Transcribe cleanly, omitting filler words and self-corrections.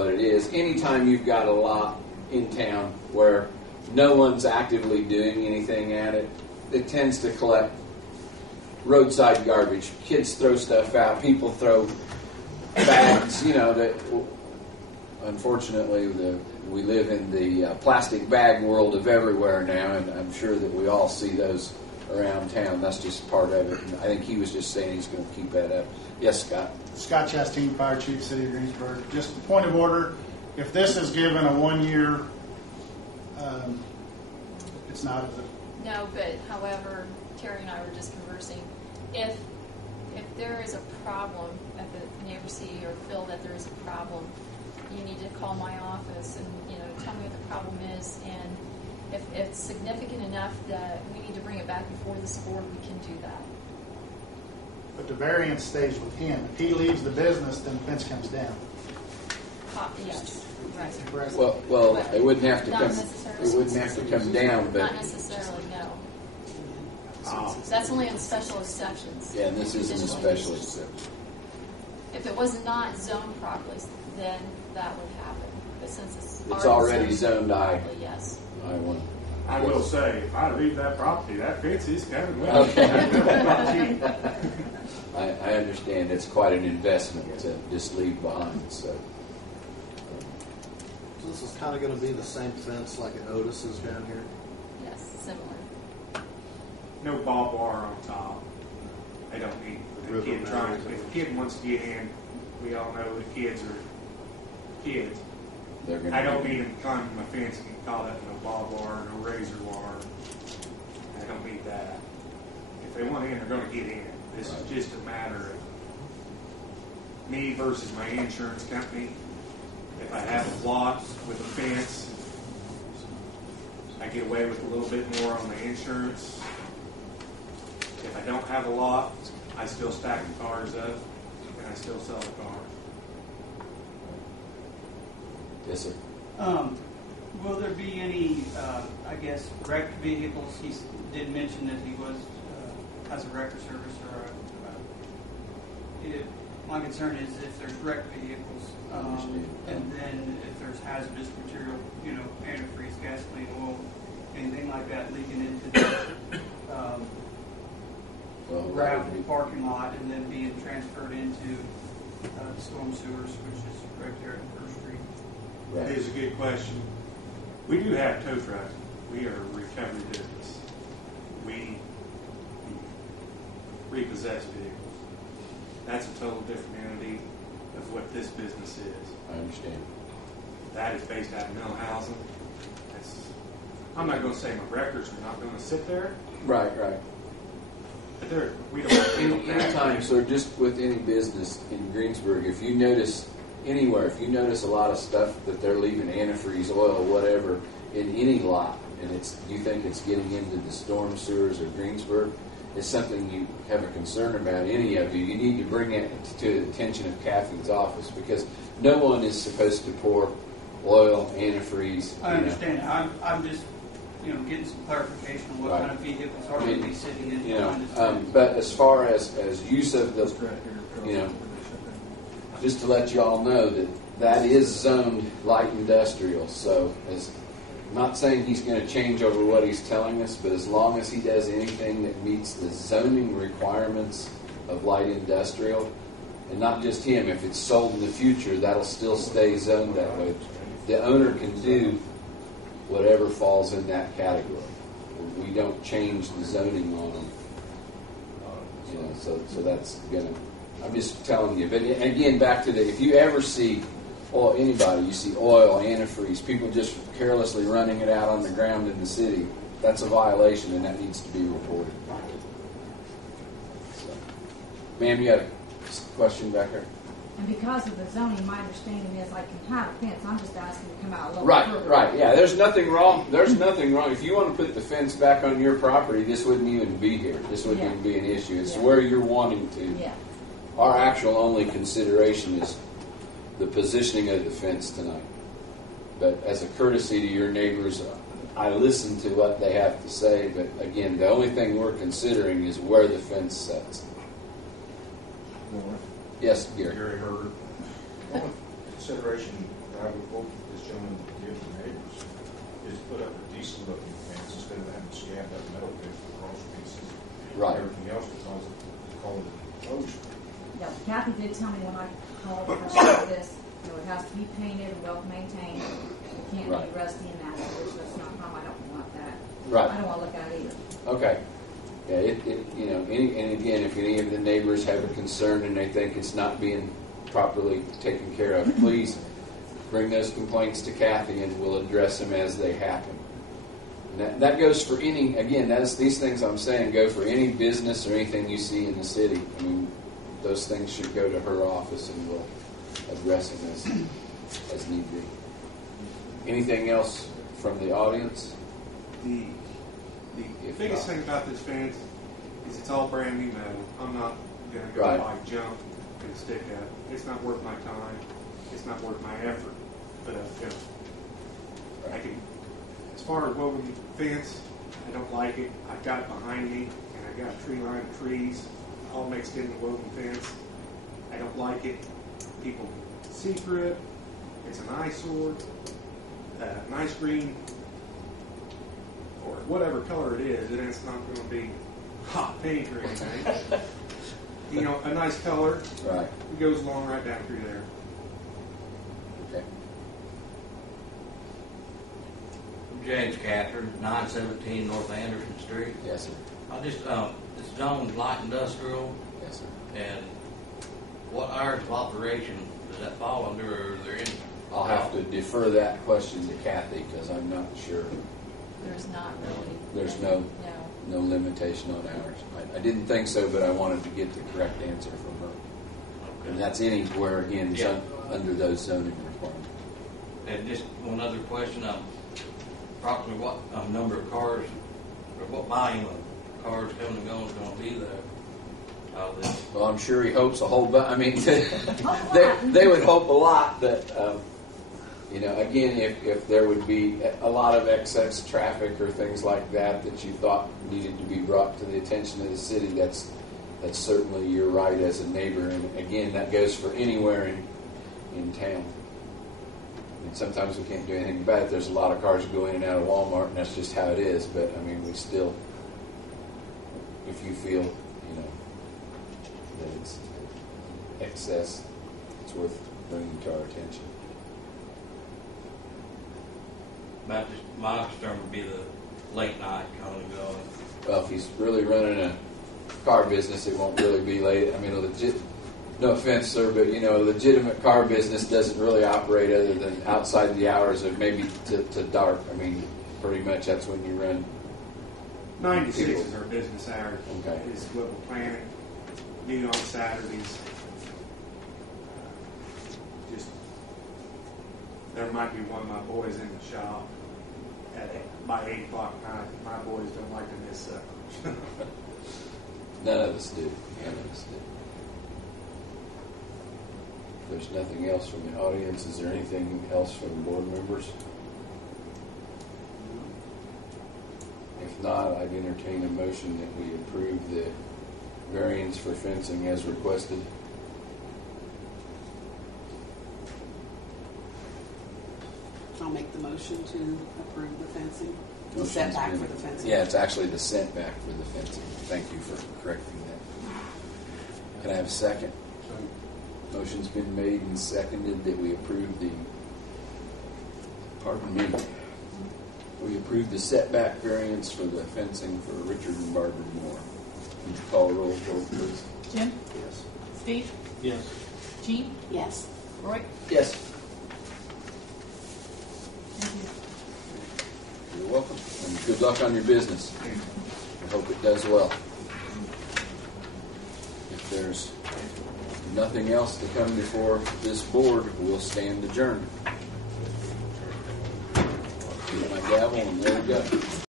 what it is. Anytime you've got a lot in town where no one's actively doing anything at it, it tends to collect roadside garbage. Kids throw stuff out. People throw bags. That unfortunately we live in the plastic bag world of everywhere now, and I'm sure that we all see those around town. That's just part of it. And I think he was just saying he's going to keep that up. Yes, Scott. Scott Chastain, Fire Chief, City of Greensburg. Just a point of order. If this is given a 1 year, it's not, is it? No, but however, Terry and I were just conversing. If there is a problem, if the neighbors see or feel that there is a problem, you need to call my office and tell me what the problem is. And if it's significant enough that we need to bring it back before this board, we can do that. But the variance stays with him. If he leaves the business, then the fence comes down. Yes, right. Correct. Well, it wouldn't have to Not come. necessarily. It wouldn't have to come down, but Not necessarily, no. That's only on special exceptions. yeah, and this isn't a special exception. If it was not zoned properly, then that would happen. But since it's already zoned I. properly, yes. I will say, if I leave that property, that fence is coming with Okay. I understand it's quite an investment to just leave behind. So this is kind of going to be the same fence like at Otis's down here? Yes, similar. No barbed wire on top. They don't need the kid trying. If a kid wants to get in, we all know the kids are kids. I don't need them climbing my fence and get caught up in no barbed wire, no razor wire. I don't need that. If they want in, they're going to get in. This is just a matter of me versus my insurance company. If I have a lot with a fence, I get away with a little bit more on the insurance. If I don't have a lot, I still stack the cars up and I still sell the car. yes, sir. Will there be any, wrecked vehicles? He did mention that he has a record service my concern is if there's wrecked vehicles, and then if there's hazardous material, antifreeze, gasoline, oil, anything like that leaking into the gravel parking lot and then being transferred into the storm sewers, which is right there at First Street. Right. That is a good question. We do have tow trucks. We are a recovery business. We repossess vehicles. That's a total different entity of what this business is. I understand. That is based out of Millhausen. I'm not going to say my records are not going to sit there. Right. But we don't have Anytime, so just with any business in Greensburg, if you notice anywhere, if you notice a lot of stuff that they're leaving antifreeze, oil, whatever, in any lot, and you think it's getting into the storm sewers or Greensburg, it's something you have a concern about, any of you, you need to bring it to the attention of Kathy's office, because no one is supposed to pour oil, antifreeze. I understand. I'm just getting some clarification on what kind of vehicles are going to be sitting in behind this. But as far as use of the, just to let you all know that is zoned light industrial. So I'm not saying he's going to change over what he's telling us, but as long as he does anything that meets the zoning requirements of light industrial, and not just him, if it's sold in the future, that'll still stay zoned that way. The owner can do whatever falls in that category. We don't change the zoning on them. So that's gonna. I'm just telling you. But again, back to if you ever see, or anybody, you see oil, antifreeze, people just carelessly running it out on the ground in the city, that's a violation, and that needs to be reported. So, ma'am, you had a question back there? And because of the zoning, my understanding is I can have a fence. I'm just asking to come out a little further. Right. Yeah, there's nothing wrong. There's nothing wrong. If you want to put the fence back on your property, this wouldn't even be here. This wouldn't even be an issue. It's where you're wanting to. Yeah. Our actual only consideration is the positioning of the fence tonight. But as a courtesy to your neighbors, I listen to what they have to say. But again, the only thing we're considering is where the fence sets. Yes, Gary. Gary Herbert. consideration that I would hope this gentleman would give the neighbors is put up a decent looking fence instead of having scabbed up metal fence with cross pieces. Right. And everything else because of the enclosure. Yeah, Kathy did tell me when I called about this, it has to be painted and well maintained. It can't Right. be rusty and nasty, which that's not a problem. I don't want that. Right. I don't want to look at it either. Okay. Yeah, and again, if any of the neighbors have a concern and they think it's not being properly taken care of, please bring those complaints to Kathy and we'll address them as they happen. And that goes for any, again, these things I'm saying go for any business or anything you see in the city. I mean, those things should go to her office and we'll address them as need be. Anything else from the audience? The biggest thing about this fence is it's all brand new metal. I'm not going to go Right. buy junk and stick up. It's not worth my time. It's not worth my effort. But I can, as far as woven fence, I don't like it. I've got it behind me, and I've got a tree line of trees all mixed in the woven fence. I don't like it. People see through it. It's an eyesore. Nice green, or whatever color it is, and it's not going to be hot pink or anything. You know, a nice color. Right. It goes along right down through there. Okay. James Catherine, 917 North Anderson Street. Yes, sir. I just, this zone's light industrial, Yes, sir. and what hours of operation does that fall under, or are there any? I'll have to defer that question to Kathy because I'm not sure. There's not really. There's no. no limitation on hours. I didn't think so, but I wanted to get the correct answer from her. Okay. And that's anywhere in Yeah. under those zoning requirements. And just one other question, approximately what number of cars, or what volume of cars coming and going is going to be there? Well, I'm sure he hopes a whole bunch. I mean, they would hope a lot, but again, if there would be a lot of excess traffic or things like that you thought needed to be brought to the attention of the city, that's certainly your right as a neighbor. And again, that goes for anywhere in town. And sometimes we can't do anything about it. There's a lot of cars that go in and out of Walmart, and that's just how it is. But I mean, we still, if you feel, that it's excess, it's worth bringing to our attention. My concern would be the late night coming and going. Well, if he's really running a car business, it won't really be late. I mean, no offense, sir, but a legitimate car business doesn't really operate other than outside the hours of maybe to dark. I mean, pretty much that's when you run. 96 people. is our business hours. Okay. Is what we're planning. Meet on Saturdays. Just there might be one of my boys in the shop by 8 o'clock at night. My boys don't like to miss supper. None of us do. None of us do. If there's nothing else from the audience, is there anything else from board members? If not, I'd entertain a motion that we approve the variance for fencing as requested. I'll make the motion to approve the fencing. The Motion's setback been- for the fencing. Yeah, it's actually the setback for the fencing. Thank you for correcting that. Can I have a second? Motion's been made and seconded that we approve we approve the setback variance for the fencing for Richard and Barbara Moore. Would you call a roll vote, please? Jim? Yes. Steve? Yes. Jean? Yes. Roy? Yes. Thank you. You're welcome. And good luck on your business. I hope it does well. If there's nothing else to come before this board, we'll stand adjourned. Get my gavel and there we go.